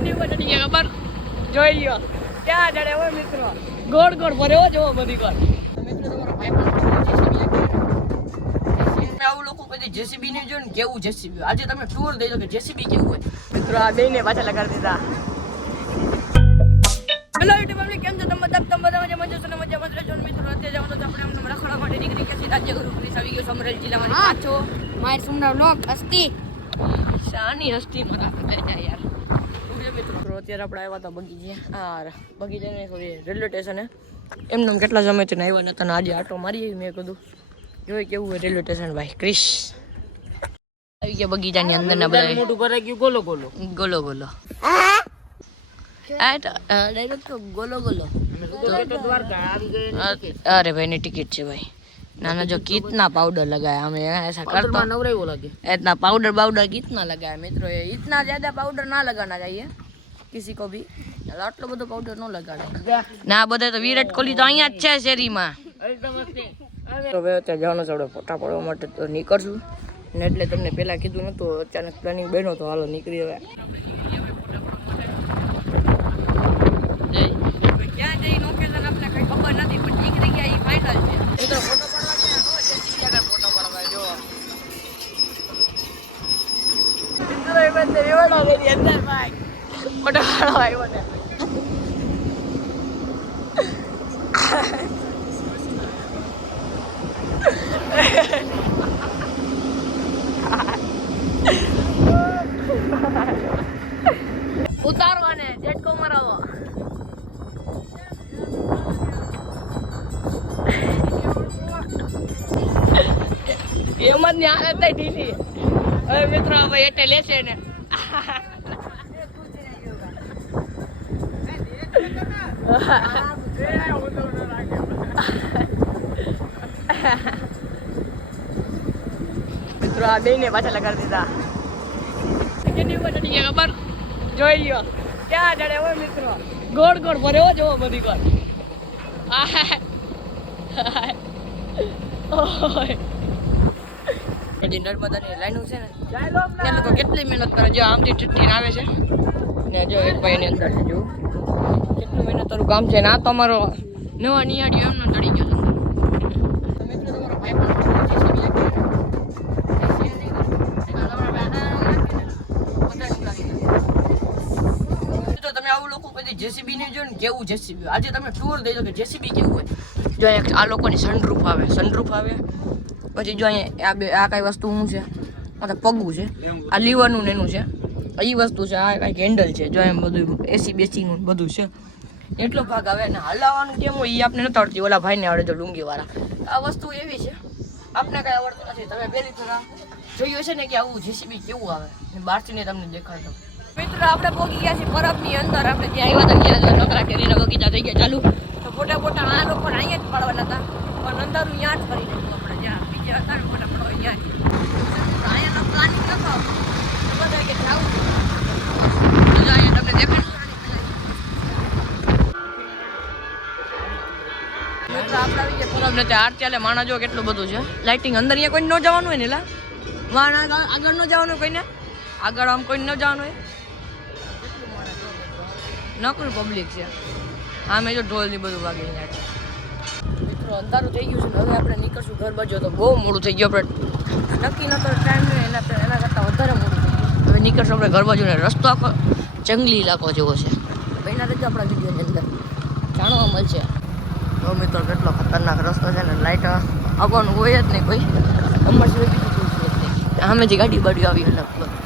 કેટલી એવું ચડી ગયા ખબર જોઈ લ્યો. ક્યાં ચડે હોય મિત્રો? ગોળ ગોળ ભર્યો જોવો બધી પણ આવું લોકો કદી જેસીબી ને જો ને કેવું જેસીબી? આજે તમે ટૂર દઈ દો કે જેસીબી કેવું હોય? મિત્રો આ બે ને પાછા લગાડી દીધા. હેલો યુટ્યુબ ફેમિલી કેમ છો? તમે બધા? તમે બધા મજા મજા છો? મજા મજા છો? મિત્રો અત્યારે જવાનું તો આપણે અમને રખડવા માટે નીકળી ગયા છીએ. રાજ્ય ગુરુ પોલીસ આવી ગયો છે અમરેલી જિલ્લામાં. હા. પાછો મારી સુમરા વ્લોગ અસ્તી શાની હસ્તી મને યાર. મિત્રો. અત્યારે આપણે આવ્યા હતા બગીચે. આ બગીચાને થોડી રેલવે સ્ટેશને એમને કેટલા સમયથી ને આવ્યા નતા ને આજે આટો મારી આવી મેં કીધું. જોઈ કેવું હોય રેલવે સ્ટેશન ભાઈ. ક્રિશ. આવી ગયા બગીચાની અંદરના બધા મોટું ભરાઈ ગયું. ગોલો ગોલો. ગોલો ગોલો. ડાયરેક્ટ ગોલો ગોલો. અરે ભાઈ ની ટિકિટ છે ભાઈ. નાના જો कितना पाउडर लगाया हमें ऐसा करता માં નવરાયો લાગે इतना पाउडर पाउडर कितना लगाया मित्रों ये इतना ज्यादा पाउडर ना लगाना चाहिए किसी को भी આટલો બધો પાવડર ન લગાડાય ના બધા તો વિરાટ કોહલી તો અહીંયા જ છે શેરીમાં તો હવે અત્યારે જવાનું છે આપણે ફોટા પાડવા માટે તો નીકળશું ને એટલે તમને પહેલા કીધું નતું અચાનક પ્લાનિંગ બન્યો તો હાલો નીકળી હવે ક્યાં જઈ લોકેશન આપણે કઈ ખબર નથી એ બંને રેવાડો કરી અંદર ભાઈ ફોટો પાડવા આવ્યો ને ઉતારો અને ઝટકો મરાવો. એમ જ ને થાય ઢીલી. હવે મિત્રો, હવે એટલે લેશે ને મિત્રો, આ બે ને પાછા લગાડી દીધા. ખબર? જોઈ લ્યો. ક્યાં ચડે હોય મિત્રો? ગોળ ગોળ ભર્યો જોવો બધી વાર હજી નર્મદાની લાઈનો છે ને તે લોકો કેટલી મહેનત કરે, જો આમથી ચીઠ્ઠી આવે છે. ને જો એક ભાઈ એની અંદર જો કેટલું મહેનત તારું કામ છે ને, આ તમારો નવા નિયાળીઓ એમનો ચડી ગયો જેસીબી ને જો ને કેવું જેસીબી આજે તમે ટૂર દઈ દો કે જેસીબી કેવું હોય? જો આ લોકોની સનરૂફ આવે સનરૂફ આવે. પછી જો અહીંયા આ બે આ કઈ વસ્તુ શું છે? તો પગું છે. આ લીવરનું ને એનું છે. એ વસ્તુ છે, આ કંઈક હેન્ડલ છે. જો એમ બધું એસી બેસીનું બધું છે. એટલો ભાગ આવે ને હલાવવાનું કેમ હોય એ આપણે નથી આવડતી. ઓલા ભાઈને આવડે તો લુંગીવાળા. આ વસ્તુ એવી છે. આપણે કાંઈ આવડતું નથી. તમે પહેલી ફેરા જોયું છે ને કે આવું જેસીબી કેવું આવે? ને તમને દેખાડતો મિત્રો, આપણે પોગી ગયા છીએ બરફની અંદર. આપણે ત્યાં આવ્યા હતા, ત્યાં નોકરા કેરીના બગીચા થઈ ગયા ચાલુ. તો ફોટા ફોટા આ લોકો અહીંયા જ પાડવાના હતા. પણ અંદર ત્યાં જ ફરી. ગયા પરબ આરતી માણા જો કેટલું બધું છે. લાઇટિંગ અંદર અહીંયા કોઈ ન જવાનું હોય ને, લા. માણા આગળ- ન જવાનું હોય કોઈને? આગળ આમ કોઈ ન જવાનું હોય? નકરું પબ્લિક છે. આમે જો ઢોલની બધું વાગે અહીંયા છે. મિત્રો, અંધારું થઈ ગયું છે હવે આપણે નીકળશું ઘર બાજુ. તો બહુ મોડું થઈ ગયું આપણે. નક્કી નતો ટાઈમ નહીં એના એના કરતાં વધારે મોડું થઈ ગયું. હવે નીકળશું આપણે ઘર બાજુ ને રસ્તો આખો જંગલી ઇલાકો જેવો છે. એના રીતે આપણા વિડીયોની અંદર જાણવા મળશે. તો મિત્રો, કેટલો ખતરનાક રસ્તો છે ને લાઈટ આવવાનું હોય જ નહીં કોઈ. અમારે કોઈ જ ગાડી બાડી આવી લગભગ